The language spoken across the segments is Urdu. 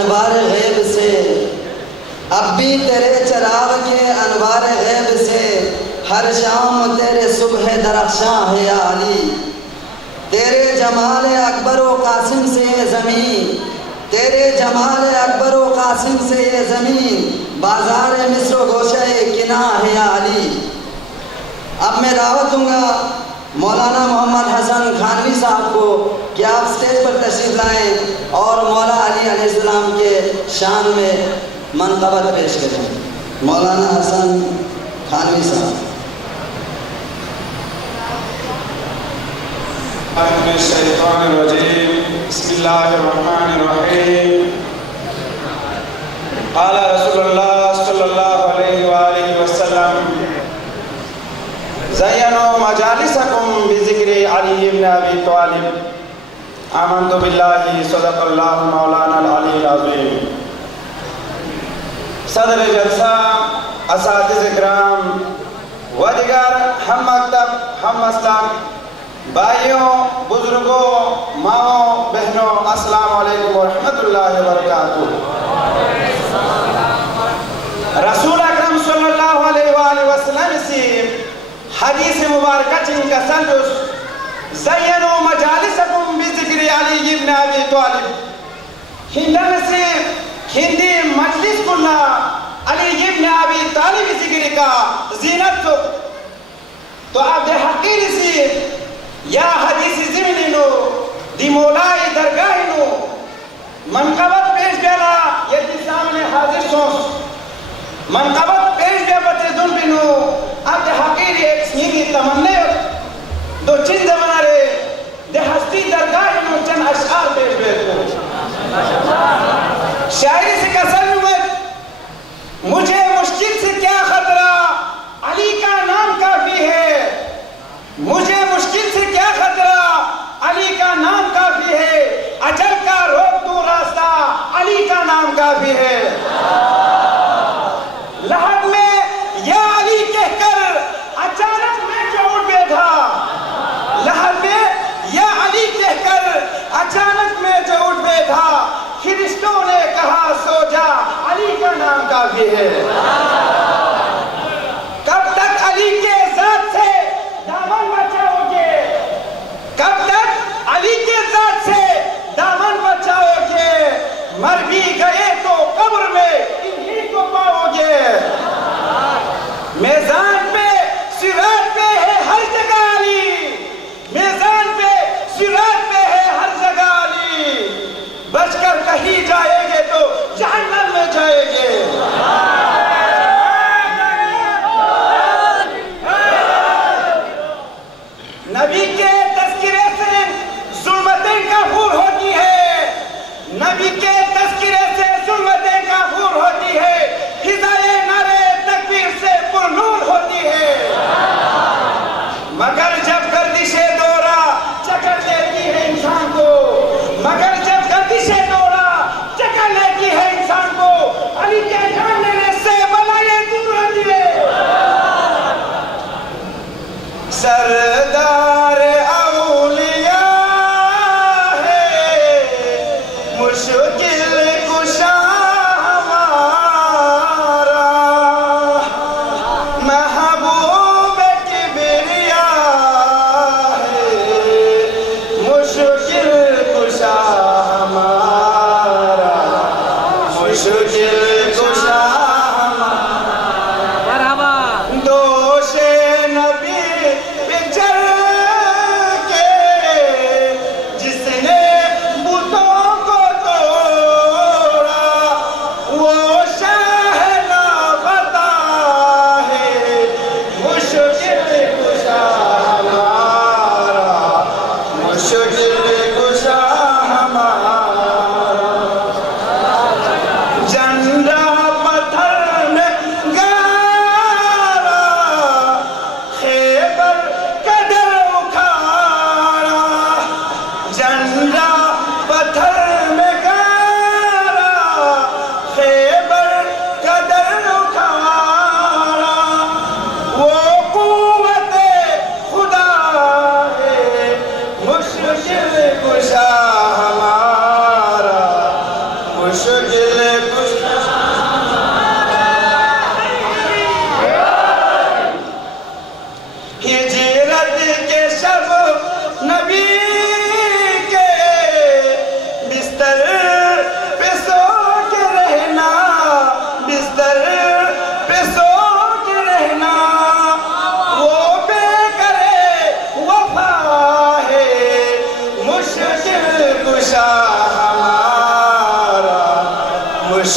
انوار غیب سے، اب بھی تیرے چراغ کے انوار غیب سے، ہر شام تیرے صبح درخشاں ہے یا علی۔ تیرے جمال اکبر و قاسم سے یہ زمین، تیرے جمال اکبر و قاسم سے یہ زمین، بازار مصر و گوشہ کنا ہے یا علی۔ اب میں دعوت دوں گا مولانا محمد حسن خانوی صاحب کو کہ آپ سٹیج پر تشریف لائیں اور مولا علی علیہ السلام کے شان میں منقبت پیش کریں۔ مولانا حسن خانوی صاحب۔ من الشیطان الرجیم، بسم اللہ الرحمن الرحیم۔ قال رسول اللہ صلی اللہ علیہ وآلہ وسلم: زینوا مجالسکم بذکر علی بن ابی طالب۔ آمنت باللہ صدق اللہ مولانا العلی العظیم۔ صدر جلسہ، اساتذہ کرام و دیگر ہم مکتب، ہم مسلک، بھائیوں، بزرگوں، ماؤں، بہنوں، السلام علیکم ورحمۃ اللہ وبرکاتہ۔ رسول اکرم صلی اللہ علیہ وآلہ وسلم سے حدیث مبارکہ چن کا سندس: زینوا مجالسکم بذکر علی بن ابی طالب۔ ہندن سے ہندی مجلس کنا علی بن ابی طالب ذکر کا زینت تو عبد حقیر سے یا حدیث زمینو دی مولائی درگاہنو منقبت پیش بیلا یکی سامنے حاضر سوس منقبت پیش بے بطر دن بینو عبد حقیر ایک سنیمی تمنے دو چند زمانہ رے دے ہستی درگاہنو چند اشعار پیش بیتو۔ شاعری سے کسر نمت: مجھے مشکل سے کیا خطرہ، علی کا نام کافی ہے۔ مجھے مشکل سے کیا خطرہ، علی کا نام کافی ہے۔ اجل کا روک دو راستہ، علی کا نام کافی ہے۔ لحد میں یا علی کہہ کر اچانک میں جو اٹھ بیٹھا، لحد میں یا علی کہہ کر اچانک میں جو اٹھ بیٹھا، فرشتوں نے کہا سو جا، علی کا نام کافی ہے۔ کب تک علی کے ذات سے دامن بچاؤ گے؟ کب تک علی کے ذات سے دامن بچاؤ گے؟ مر بھی گئے تو قبر میں انہی کو پاؤ گے۔ میزان پہ صراط پہ ہے ہر جگہ علی، میزان پہ صراط پہ ہے ہر جگہ علی۔ بچ کر کہیں جائیں گے تو جہنم میں جائیں گے۔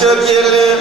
شکر